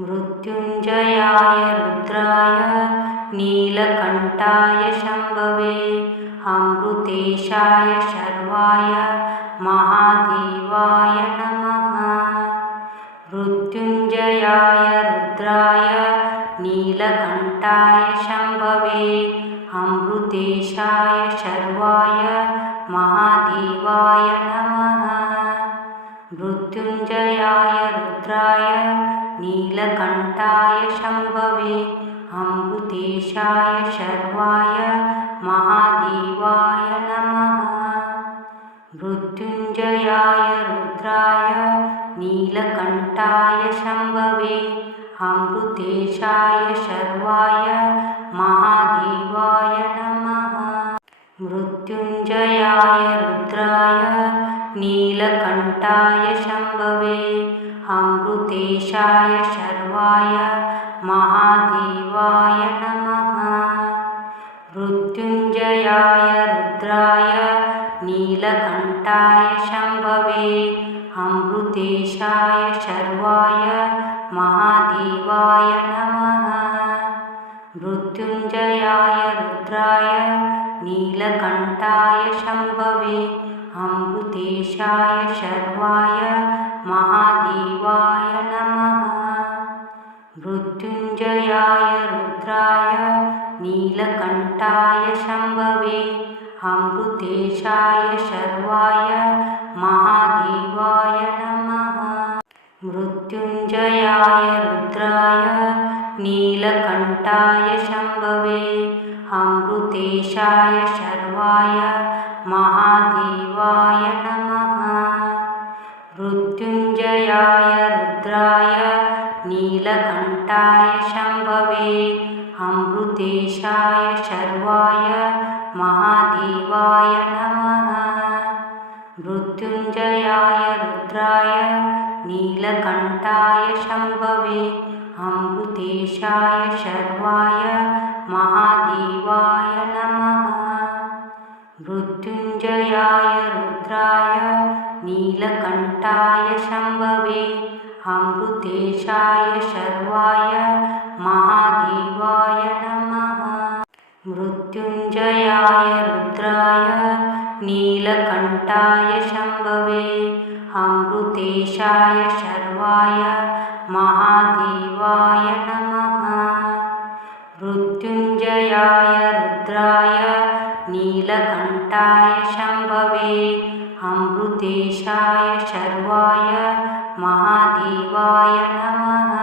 मृत्युञ्जयाय रुद्राय नीलकण्ठाय शम्भवे अमृतेशाय शर्वाय महादेवाय नमः। मृत्युञ्जयाय रुद्राय नीलकण्ठाय शम्भवे अमृतेशाय शर्वाय महादेवाय नमः। मृत्युञ्जयाय रुद्राय नीलकण्ठाय शम्भवे अमृतेशाय शर्वाय महादेवाय नमः। मृत्युञ्जयाय रुद्राय नीलकण्ठाय शम्भवे अमृतेशाय शर्वाय महादेवाय नमः। मृत्युञ्जयाय रुद्राय नीलकण्ठाय शम्भवे अमृतेशाय शर्वाय महादेवाय नमः। मृत्युञ्जयाय रुद्राय नीलकण्ठाय शम्भवे अमृतेशाय शर्वाय महादेवाय नमः। मृत्युञ्जयाय रुद्राय नीलकण्ठाय शम्भवे अमृतेशाय शर्वाय महादेवाय नमः। मृत्युञ्जयाय रुद्राय नीलकण्ठाय शम्भवे अमृतेशाय शर्वाय महादेवाय नमः। मृत्युञ्जयाय रुद्राय नीलकण्ठाय शम्भवे अमृतेशाय शर्वाय महादेवाय नमः। मृत्युञ्जयाय रुद्राय नीलकण्ठाय शम्भवे अमृतेशाय शर्वाय महादेवाय नमः। मृत्युञ्जयाय रुद्राय नीलकण्ठाय शम्भवे अमृतेशाय शर्वाय महादेवाय नमः। मृत्युञ्जयाय रुद्राय नीलकण्ठाय शम्भवे अमृतेशाय शर्वाय महादेवाय नमः। मृत्युञ्जयाय रुद्राय नीलकण्ठाय शम्भवे अमृतेशाय शर्वाय महादेवाय नमः। मृत्युञ्जयाय रुद्राय नीलकण्ठाय शम्भवे अमृतेशाय शर्वाय महादेवाय नमः।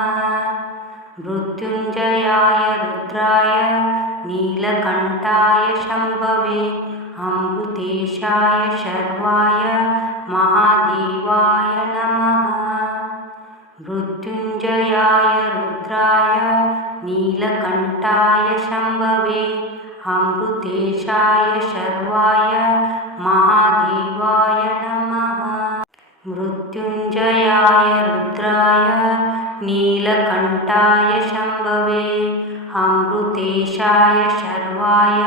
मृत्युञ्जयाय रुद्राय नीलकण्ठाय शम्भवे अमृतेशाय शर्वाय महादेवाय नमः। मृत्युञ्जयाय रुद्राय नीलकण्ठाय शम्भवे अमृतेशाय शर्वाय महादेवाय नमः। मृत्युञ्जयाय रुद्राय नीलकण्ठाय शम्भवे अमृतेशाय शर्वाय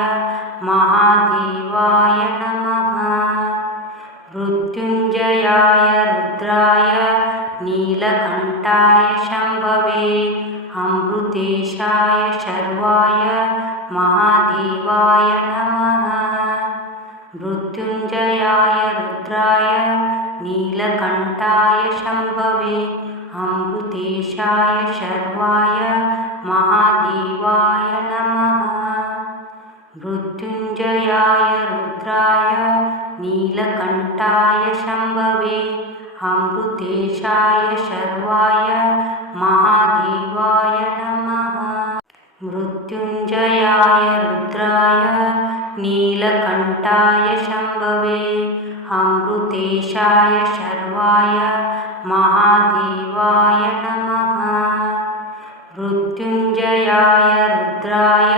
महादेवाय नमः। मृत्युञ्जयाय रुद्राय नीलकण्ठाय शम्भवे अमृतेशाय शर्वाय महादेवाय नमः। मृत्युञ्जयाय रुद्राय नीलकण्ठाय शम्भवे अमृतेशाय शर्वाय महादेवाय नमः। मृत्युञ्जयाय रुद्राय नीलकण्ठाय शम्भवे अमृतेशाय शर्वाय महादेवाय नमः। मृत्युञ्जयाय रुद्राय नीलकण्ठाय शम्भवे अमृतेशाय शर्वाय महादेवाय नमः। मृत्युञ्जयाय रुद्राय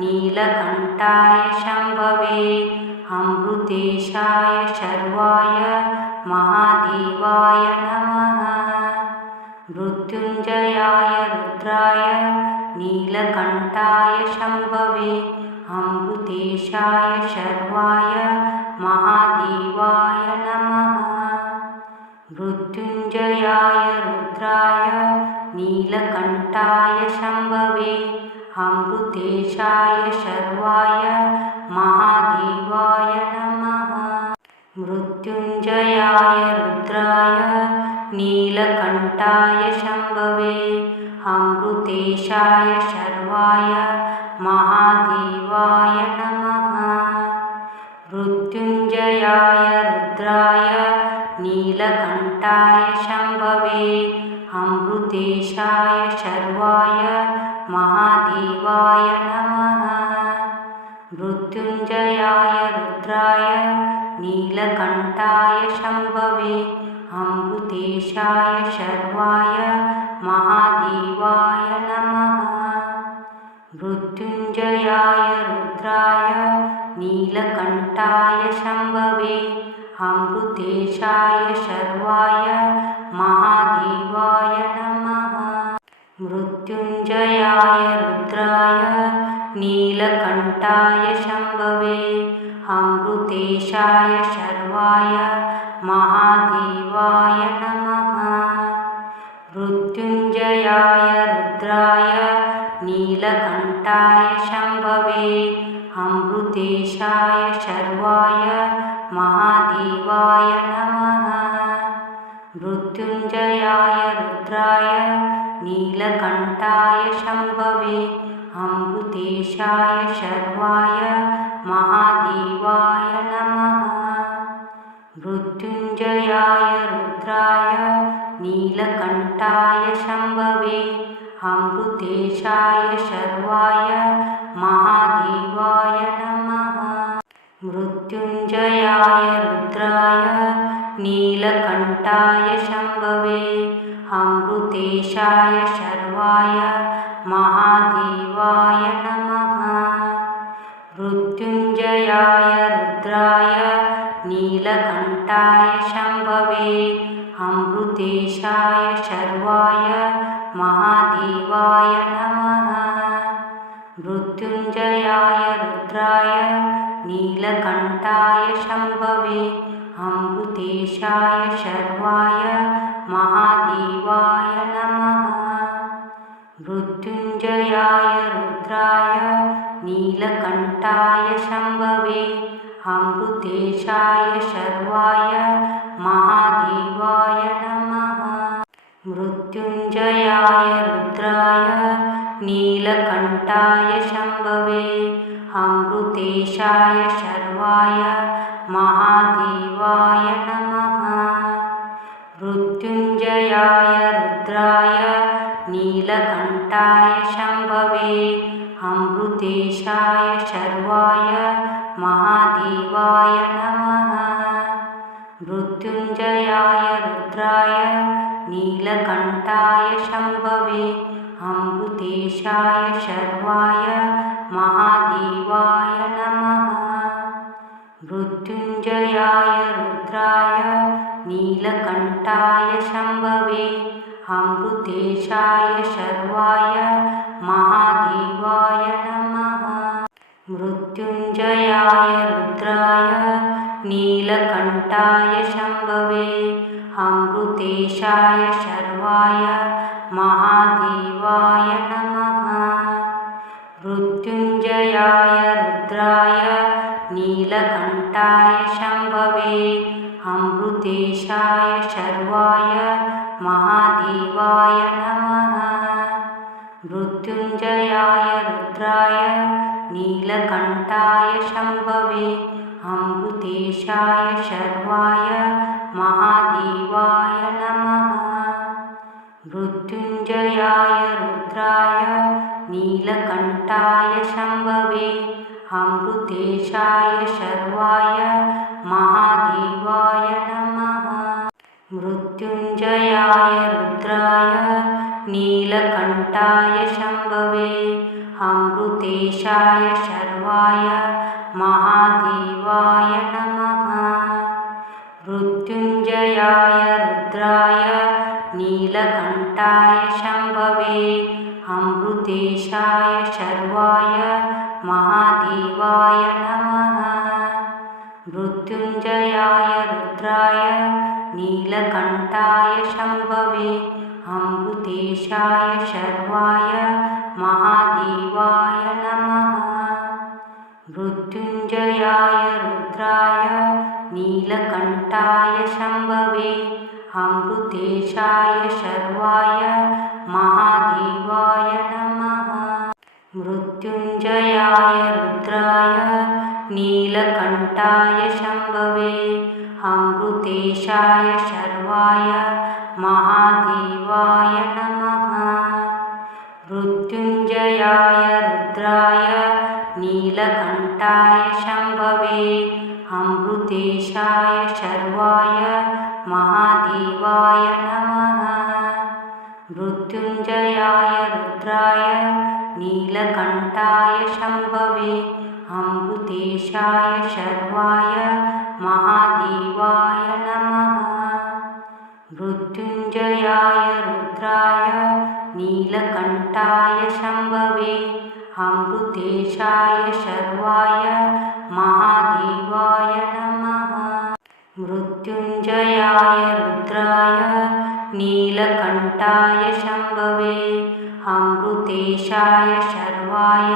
नीलकण्ठाय शम्भवे अमृतेशाय शर्वाय महादेवाय नमः। मृत्युञ्जयाय रुद्राय नीलकण्ठाय शम्भवे अमृतेशाय शर्वाय महादेवाय नमः। मृत्युञ्जयाय रुद्राय नीलकण्ठाय शम्भवे अमृतेशाय शर्वाय महादेवाय नमः। मृत्युञ्जयाय रुद्राय नीलकण्ठाय शम्भवे अमृतेशाय शर्वाय महादेवाय नमः। मृत्युञ्जयाय रुद्राय नीलकण्ठाय शम्भवे अमृतेशाय शर्वाय महादेवाय नमः। मृत्युञ्जयाय रुद्राय नीलकण्ठाय शम्भवे अमृतेशाय शर्वाय महादेवाय नमः। मृत्युञ्जयाय रुद्राय नीलकण्ठाय शम्भवे अमृतेशाय शर्वाय महादेवाय नमः। मृत्युञ्जयाय रुद्राय नीलकण्ठाय शम्भवे अमृतेशाय शर्वाय महादेवाय नमः। मृत्युञ्जयाय रुद्राय नीलकण्ठाय शम्भवे अमृतेशाय शर्वाय महादेवाय नमः। मृत्युञ्जयाय रुद्राय नीलकण्ठाय शम्भवे अमृतेशाय शर्वाय महादेवाय नमः। मृत्युञ्जयाय रुद्राय नीलकण्ठाय शम्भवे अमृतेशाय शर्वाय महादेवाय नमः। मृत्युञ्जयाय रुद्राय नीलकण्ठाय शम्भवे अमृतेशाय शर्वाय महादेवाय नमः। मृत्युञ्जयाय रुद्राय नीलकण्ठाय शम्भवे अमृतेशाय शर्वाय महादेवाय नमः। मृत्युञ्जयाय रुद्राय नीलकण्ठाय शम्भवे अमृतेशाय शर्वाय महादेवाय नमः। मृत्युञ्जयाय रुद्राय नीलकण्ठाय शम्भवे अमृतेशाय शर्वाय महादेवाय नमः। मृत्युञ्जयाय रुद्राय नीलकण्ठाय शम्भवे अमृतेशाय शर्वाय महादेवाय नमः। मृत्युञ्जयाय रुद्राय नीलकण्ठाय शम्भवे अमृतेशाय शर्वाय महादेवाय नमः। मृत्युञ्जयाय रुद्राय नीलकण्ठाय शम्भवे अमृतेशाय शर्वाय महादेवाय नमः। मृत्युञ्जयाय रुद्राय नीलकण्ठाय शम्भवे अमृतेशाय शर्वाय महादेवाय नमः। मृत्युञ्जयाय रुद्राय नीलकण्ठाय शम्भवे अमृतेशाय शर्वाय महादेवाय नमः। मृत्युञ्जयाय रुद्राय नीलकण्ठाय शम्भवे अमृतेशाय शर्वाय महादेवाय नमः। मृत्युञ्जयाय रुद्राय नीलकण्ठाय शम्भवे अमृतेशाय शर्वाय महादेवाय नमः। मृत्युञ्जयाय रुद्राय नीलकण्ठाय शम्भवे अमृतेशाय शर्वाय महादेवाय नमः। मृत्युञ्जयाय रुद्राय नीलकण्ठाय शम्भवे अमृतेशाय शर्वाय महादेवाय नमः। मृत्युञ्जयाय रुद्राय नीलकण्ठाय शम्भवे अमृतेशाय शर्वाय महादेवाय नमः। मृत्युञ्जयाय रुद्राय नीलकण्ठाय शम्भवे अमृतेशाय अमृतेशाय शर्वाय महादेवाय नमः। मृत्युञ्जयाय रुद्राय नीलकण्ठाय शम्भवे अमृतेशाय शर्वाय महादेवाय नमः। मृत्युञ्जयाय रुद्राय नीलकण्ठाय शम्भवे अमृतेशाय शर्वाय महादेवाय नमः। मृत्युञ्जयाय रुद्राय नीलकण्ठाय शम्भवे अमृतेशाय शर्वाय महादेवाय नमः। मृत्युञ्जयाय रुद्राय नीलकण्ठाय शम्भवे अमृतेशाय शर्वाय महादेवाय नमः। मृत्युञ्जयाय रुद्राय नीलकण्ठाय शम्भवे अमृतेशाय शर्वाय महादेवाय नमः। मृत्युञ्जयाय रुद्राय नीलकण्ठाय शम्भवे अमृतेशाय शर्वाय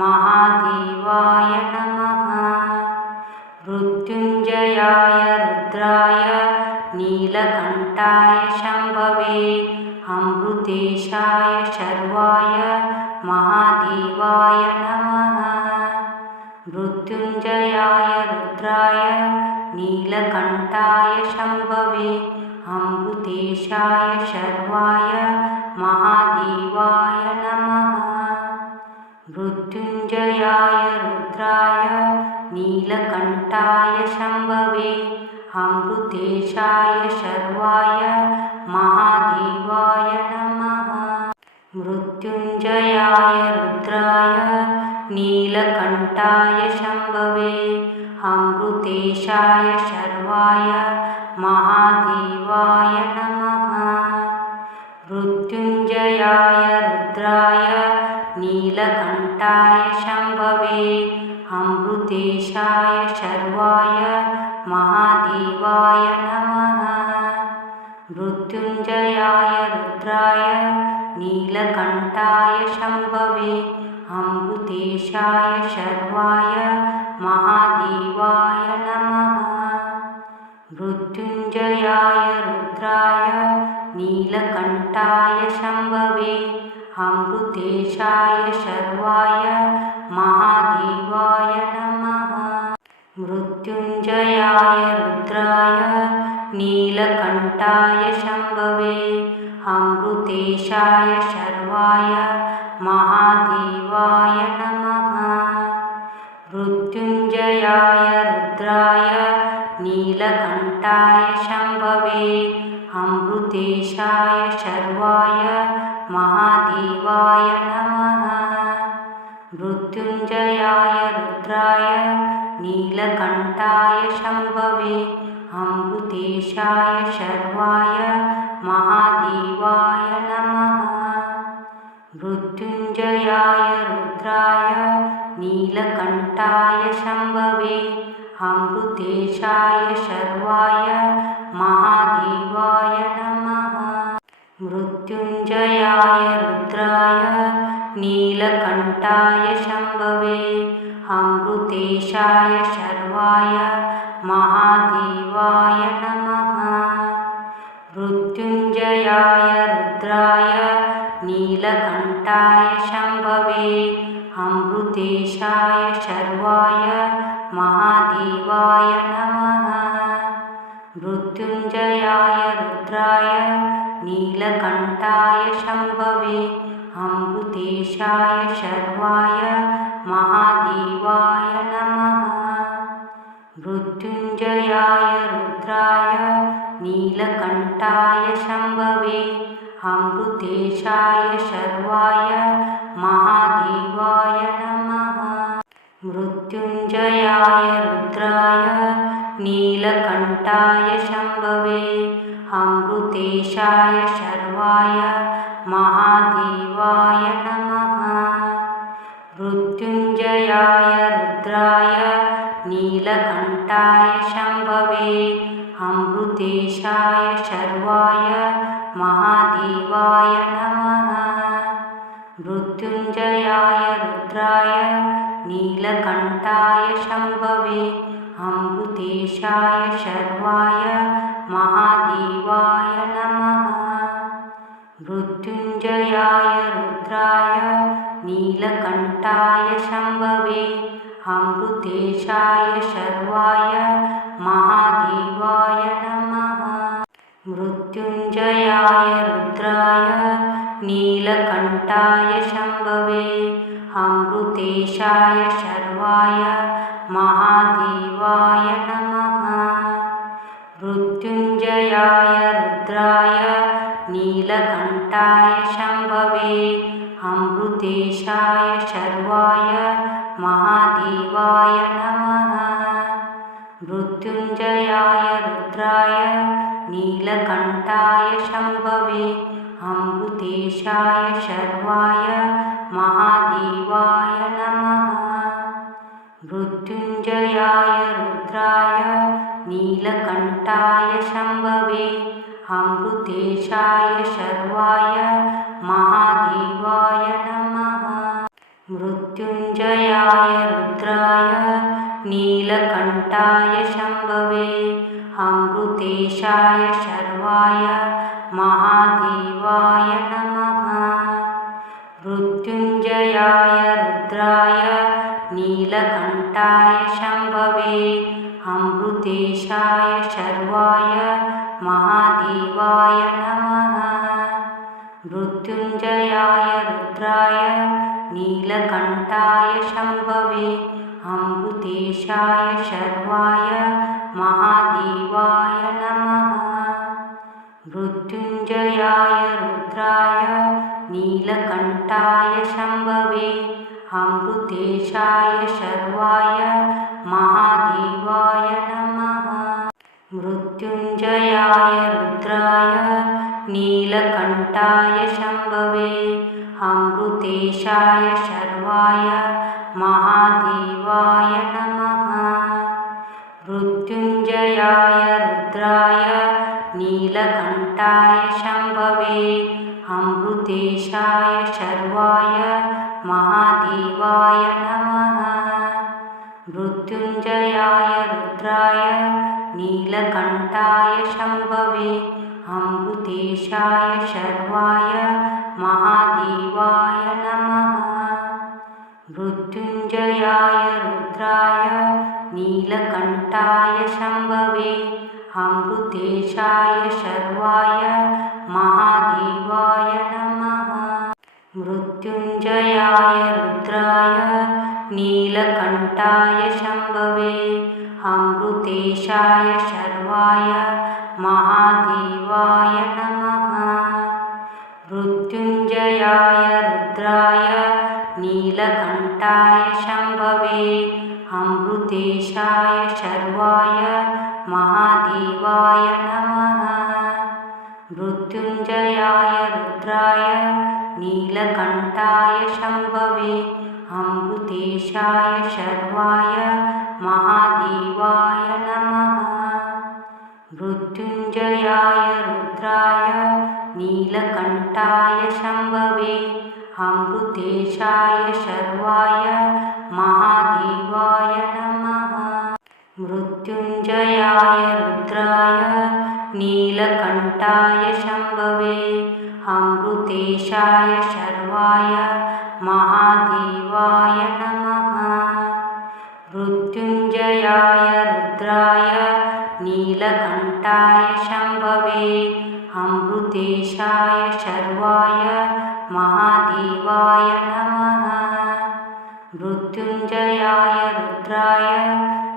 महादेवाय नमः। मृत्युञ्जयाय रुद्राय नीलकण्ठाय शम्भवे अमृतेशाय शर्वाय महादेवाय नमः। मृत्युञ्जयाय रुद्राय नीलकण्ठाय शम्भवे अमृतेशाय शर्वाय महादेवाय नमः। मृत्युञ्जयाय रुद्राय नीलकण्ठाय शम्भवे अमृतेशाय शर्वाय महादेवाय नमः। मृत्युञ्जयाय रुद्राय नीलकण्ठाय शम्भवे अमृतेशाय शर्वाय महादेवाय नमः। मृत्युञ्जयाय रुद्राय नीलकण्ठाय शम्भवे अमृतेशाय शर्वाय महादेवाय नमः। मृत्युञ्जयाय रुद्राय नीलकण्ठाय शम्भवे अमृतेशाय शर्वाय महादेवाय नमः। मृत्युञ्जयाय रुद्राय नीलकण्ठाय शम्भवे अमृतेशाय शर्वाय महादेवाय नमः। मृत्युञ्जयाय रुद्राय नीलकण्ठाय शम्भवे अमृतेशाय शर्वाय महादेवाय नमः। मृत्युञ्जयाय रुद्राय नीलकण्ठाय शम्भवे अमृतेशाय शर्वाय महादेवाय नमः। मृत्युञ्जयाय रुद्राय नीलकण्ठाय शम्भवे अमृतेशाय शर्वाय महादेवाय नमः। मृत्युञ्जयाय रुद्राय नीलकण्ठाय शम्भवे अमृतेशाय शर्वाय महादेवाय नमः। मृत्युञ्जयाय रुद्राय नीलकण्ठाय शम्भवे अमृतेशाय शर्वाय महादेवाय नमः। मृत्युञ्जयाय रुद्राय नीलकण्ठाय शम्भवे अमृतेशाय शर्वाय महादेवाय नमः। मृत्युञ्जयाय रुद्राय नीलकण्ठाय शम्भवे अमृतेशाय शर्वाय महादेवाय नमः। मृत्युञ्जयाय रुद्राय नीलकण्ठाय शम्भवे अमृतेशाय शर्वाय महादेवाय नमः। मृत्युञ्जयाय रुद्राय नीलकण्ठाय शम्भवे अमृतेशाय शर्वाय महादेवाय नमः। मृत्युञ्जयाय रुद्राय नीलकण्ठाय शम्भवे अमृतेशाय शर्वाय महादेवाय नमः। मृत्युञ्जयाय रुद्राय नीलकण्ठाय शम्भवे अमृतेशाय शर्वाय महादेवाय नमः। मृत्युञ्जयाय रुद्राय नीलकण्ठाय शम्भवे अमृतेशाय शर्वाय महादेवाय नमः। मृत्युञ्जयाय रुद्राय नीलकण्ठाय शम्भवे अमृतेशाय शर्वाय महादेवाय नमः। मृत्युञ्जयाय रुद्राय नीलकण्ठाय शम्भवे अमृतेशाय शर्वाय महादेवाय नमः। मृत्युञ्जयाय रुद्राय नीलकण्ठाय शम्भवे अमृतेशाय शर्वाय महादेवाय नमः। मृत्युञ्जयाय रुद्राय नीलकण्ठाय शम्भवे अमृतेशाय शर्वाय महादेवाय नमः। मृत्युञ्जयाय रुद्राय नीलकण्ठाय शम्भवे अमृतेशाय शर्वाय महादेवाय नमः। मृत्युञ्जयाय रुद्राय नीलकण्ठाय शम्भवे अमृतेशाय शर्वाय महादेवाय नमः। मृत्युञ्जयाय रुद्राय नीलकण्ठाय शम्भवे अमृतेशाय शर्वाय महादेवाय नमः। मृत्युञ्जयाय रुद्राय नीलकण्ठाय शम्भवे अमृतेशाय शर्वाय महादेवाय नमः। मृत्युञ्जयाय रुद्राय नीलकण्ठाय शम्भवे अमृतेशाय शर्वाय महादेवाय नमः। मृत्युञ्जयाय रुद्राय नीलकण्ठाय शम्भवे अमृतेशाय शर्वाय महादेवाय नमः। मृत्युञ्जयाय रुद्राय नीलकण्ठाय शम्भवे अमृतेशाय शर्वाय महादेवाय नमः। मृत्युञ्जयाय रुद्राय नीलकण्ठाय शम्भवे अमृतेशाय शर्वाय महादेवाय नमः। मृत्युञ्जयाय रुद्राय नीलकण्ठाय शम्भवे अमृतेशाय शर्वाय महादेवाय नमः। मृत्युञ्जयाय रुद्राय नीलकण्ठाय शम्भवे अमृतेशाय शर्वाय महादेवाय नमः। मृत्युञ्जयाय रुद्राय नीलकण्ठाय शम्भवे अमृतेशाय शर्वाय महादेवाय नमः। मृत्युञ्जयाय रुद्राय नीलकण्ठाय शम्भवे अमृतेशाय शर्वाय महादेवाय नमः। मृत्युञ्जयाय रुद्राय नीलकण्ठाय शम्भवे अमृतेशाय शर्वाय महादेवाय नमः। मृत्युञ्जयाय रुद्राय नीलकण्ठाय शम्भवे अमृतेशाय शर्वाय महादेवाय नमः। मृत्युञ्जयाय रुद्राय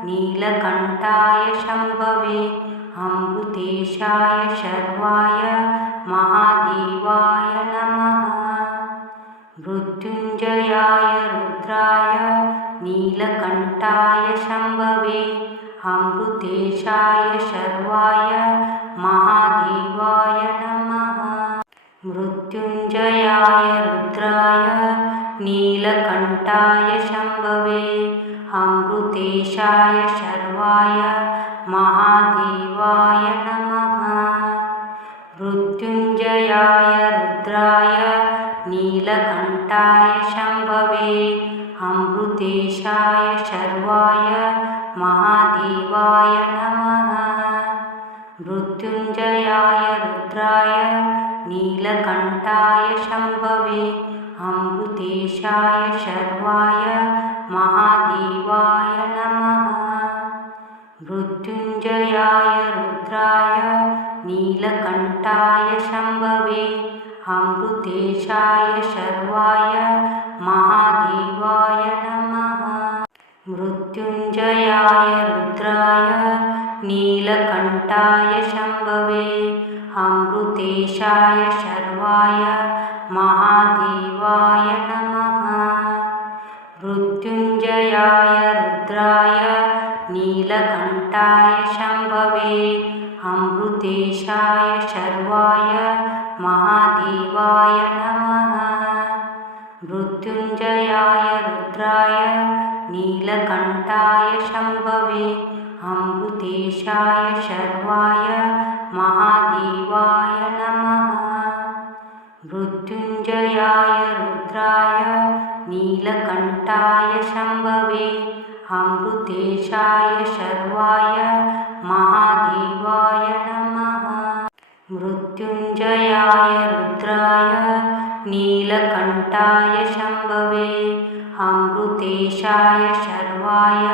नीलकण्ठाय शम्भवे अमृतेशाय शर्वाय महादेवाय नमः। मृत्युञ्जयाय रुद्राय नीलकण्ठाय शम्भवे अमृतेशाय शर्वाय महादेवाय नमः। मृत्युञ्जयाय रुद्राय नीलकण्ठाय शम्भवे अमृतेशाय शर्वाय महादेवाय नमः। मृत्युञ्जयाय रुद्राय नीलकण्ठाय शम्भवे अमृतेशाय शर्वाय महादेवाय नमः। मृत्युञ्जयाय रुद्राय नीलकण्ठाय शम्भवे अमृतेशाय शर्वाय महादेवाय नमः। मृत्युञ्जयाय रुद्राय नीलकण्ठाय शम्भवे अमृतेशाय शर्वाय महादेवाय नमः। मृत्युञ्जयाय रुद्राय नीलकण्ठाय शम्भवे अमृतेशाय शर्वाय महादेवाय नमः। मृत्युञ्जयाय रुद्राय नीलकण्ठाय शम्भवे अमृतेशाय शर्वाय महादेवाय नमः। मृत्युञ्जयाय रुद्राय नीलकण्ठाय शम्भवे अमृतेशाय शर्वाय महादेवाय नमः। मृत्युञ्जयाय रुद्राय नीलकण्ठाय शम्भवे अमृतेशाय शर्वाय महादेवाय नमः। मृत्युञ्जयाय रुद्राय नीलकण्ठाय शम्भवे अमृतेशाय शर्वाय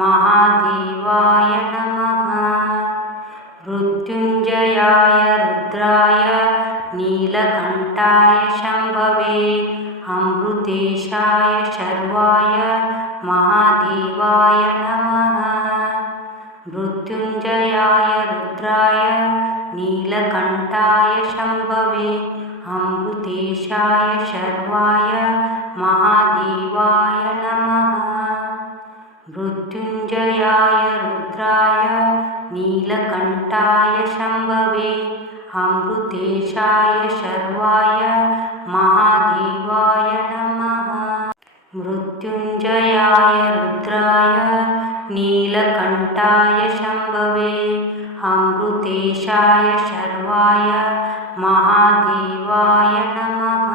महादेवाय नमः। मृत्युञ्जयाय रुद्राय नीलकण्ठाय शम्भवे अमृतेशाय शर्वाय महादेवाय नमः। मृत्युञ्जयाय रुद्राय नीलकण्ठाय शम्भवे अमृतेशाय शर्वाय महादेवाय नमः। मृत्युञ्जयाय रुद्राय नीलकण्ठाय शम्भवे अमृतेशाय शर्वाय महादेवाय नमः। मृत्युञ्जयाय रुद्राय नीलकण्ठाय शम्भवे अमृतेशाय शर्वाय महादेवाय नमः।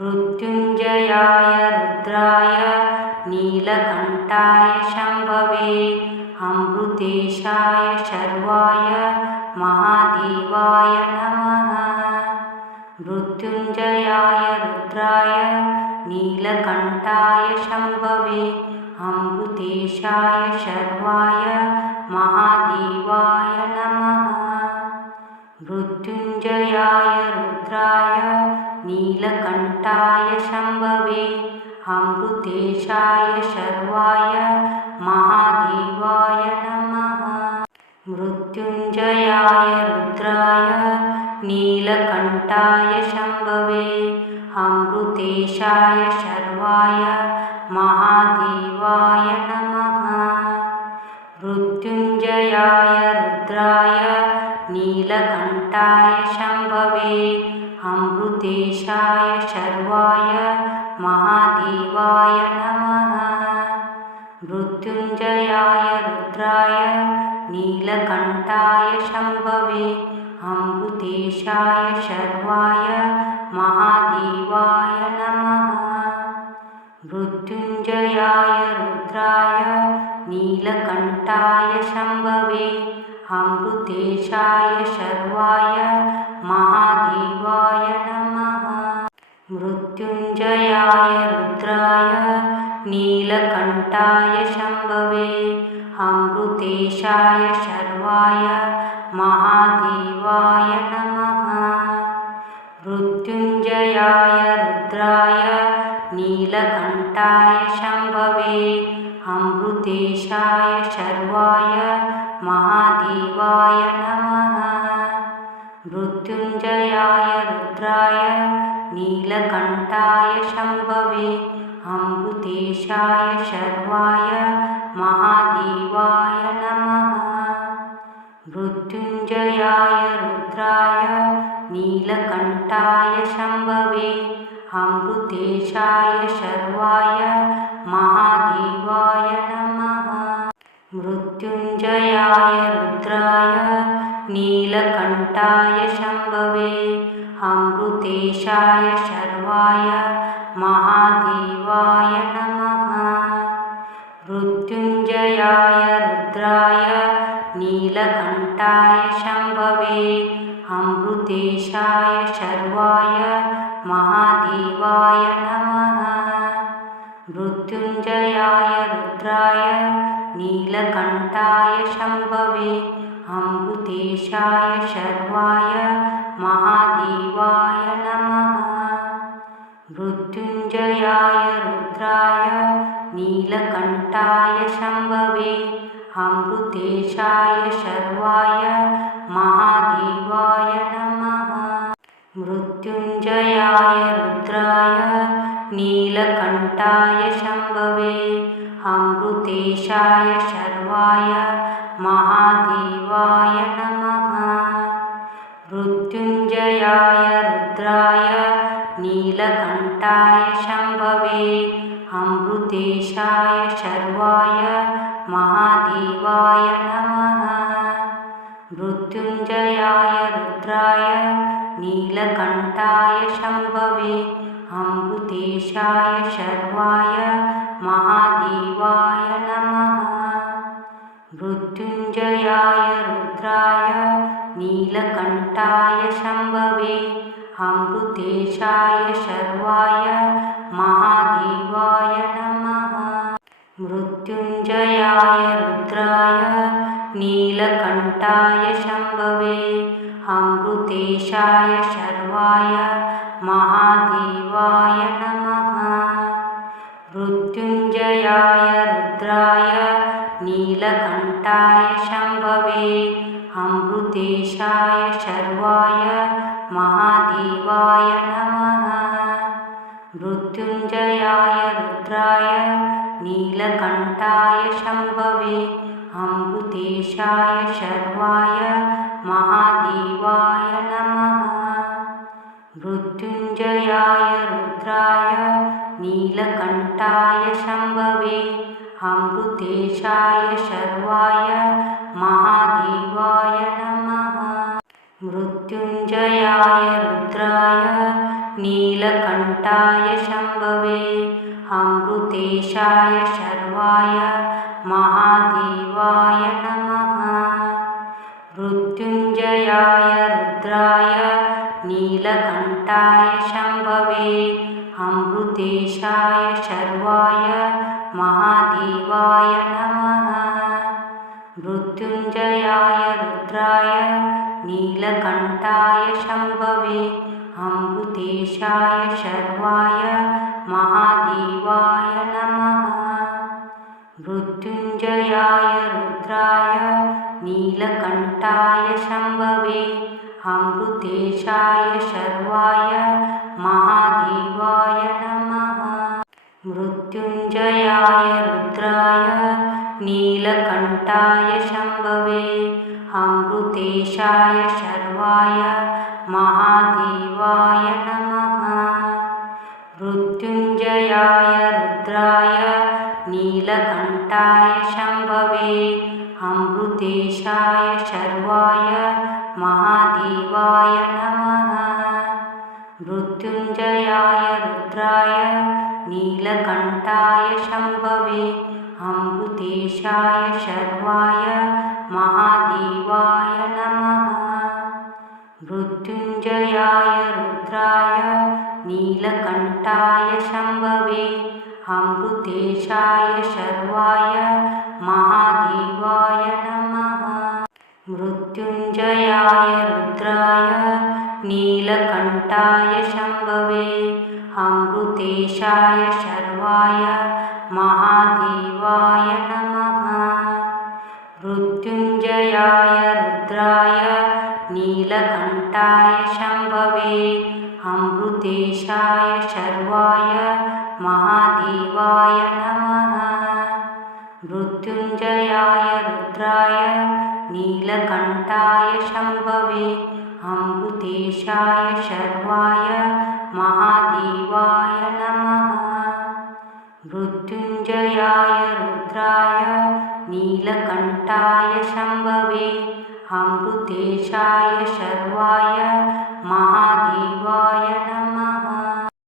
मृत्युञ्जयाय रुद्राय नीलकण्ठाय शम्भवे अमृतेशाय शर्वाय महादेवाय नमः। मृत्युञ्जयाय रुद्राय नीलकण्ठाय शम्भवे अमृतेशाय शर्वाय महादेवाय नमः। मृत्युञ्जयाय रुद्राय नीलकण्ठाय शम्भवे अमृतेशाय शर्वाय महादेवाय नमः। मृत्युञ्जयाय रुद्राय नीलकण्ठाय शम्भवे अमृतेशाय शर्वाय महादेवाय नमः। मृत्युञ्जयाय रुद्राय नीलकण्ठाय शम्भवे अमृतेशाय शर्वाय महादेवाय नमः। मृत्युञ्जयाय रुद्राय नीलकण्ठाय शम्भवे अमृतेशाय शर्वाय महादेवाय नमः। मृत्युञ्जयाय रुद्राय नीलकण्ठाय शम्भवे अमृतेशाय शर्वाय महादेवाय नमः। मृत्युञ्जयाय रुद्राय नीलकण्ठाय शम्भवे अमृतेशाय शर्वाय महादेवाय नमः। मृत्युञ्जयाय रुद्राय नीलकण्ठाय शम्भवे अमृतेशाय शर्वाय महादेवाय नमः। मृत्युञ्जयाय रुद्राय नीलकण्ठाय शम्भवे अमृतेशाय शर्वाय महादेवाय नमः। मृत्युञ्जयाय रुद्राय नीलकण्ठाय शम्भवे अमृतेशाय शर्वाय महादेवाय नमः। मृत्युञ्जयाय रुद्राय नीलकण्ठाय शम्भवे अमृतेशाय शर्वाय महादेवाय नमः मृत्युञ्जयाय रुद्राय नीलकण्ठाय शम्भवे अमृतेशाय शर्वाय महादेवाय नमः मृत्युञ्जयाय रुद्राय नीलकण्ठाय शम्भवे अमृतेशाय शर्वाय महादेवाय नमः मृत्युञ्जयाय रुद्राय नीलकण्ठाय शम्भवे अमृतेशाय शर्वाय महादेवाय नमः मृत्युञ्जयाय रुद्राय नीलकण्ठाय शम्भवे अमृतेशाय शर्वाय महादेवाय नमः मृत्युञ्जयाय रुद्राय नीलकण्ठाय शम्भवे अमृतेशाय शर्वाय महादेवाय नमः मृत्युञ्जयाय रुद्राय नीलकण्ठाय शम्भवे अमृतेशाय शर्वाय महादेवाय नमः मृत्युञ्जयाय रुद्राय नीलकण्ठाय शम्भवे अमृतेशाय शर्वाय महादेवाय नमः मृत्युञ्जयाय रुद्राय नीलकण्ठाय शम्भवे अमृतेशाय शर्वाय महादेवाय नमः मृत्युञ्जयाय रुद्राय नीलकण्ठाय शम्भवे अमृतेशाय शर्वाय महादेवाय नमः मृत्युञ्जयाय रुद्राय नीलकण्ठाय शम्भवे अमृतेशाय शर्वाय महादेवाय नमः मृत्युञ्जयाय रुद्राय नीलकण्ठाय शम्भवे अमृतेशाय शर्वाय महादेवाय नमः मृत्युञ्जयाय रुद्राय नीलकण्ठाय शम्भवे अमृतेशाय शर्वाय महादेवाय नमः मृत्युञ्जयाय रुद्राय नीलकण्ठाय शम्भवे अमृतेशाय शर्वाय महादेवाय नमः मृत्युञ्जयाय रुद्राय नीलकण्ठाय शम्भवे अमृतेशाय शर्वाय महादेवाय नमः मृत्युञ्जयाय रुद्राय नीलकण्ठाय शम्भवे अमृतेशाय शर्वाय महादेवाय नमः मृत्युञ्जयाय रुद्राय नीलकण्ठाय शम्भवे अमृतेशाय शर्वाय महादेवाय नमः मृत्युञ्जयाय रुद्राय नीलकण्ठाय शम्भवे अमृतेशाय शर्वाय महादेवाय नमः मृत्युञ्जयाय रुद्राय नीलकण्ठाय शम्भवे अमृतेशाय शर्वाय महादेवाय नमः मृत्युञ्जयाय रुद्राय नीलकण्ठाय शम्भवे अमृतेशाय शर्वाय महादेवाय नमः मृत्युञ्जयाय रुद्राय नीलकण्ठाय शम्भवे अमृतेशाय शर्वाय महादेवाय नमः मृत्युञ्जयाय रुद्राय नीलकण्ठाय शम्भवे अमृतेशाय शर्वाय महादेवाय नमः मृत्युञ्जयाय रुद्राय नीलकण्ठाय शम्भवे अमृतेशाय शर्वाय महादेवाय नमः मृत्युञ्जयाय रुद्राय नीलकण्ठाय शम्भवे अमृतेशाय शर्वाय महादेवाय नमः।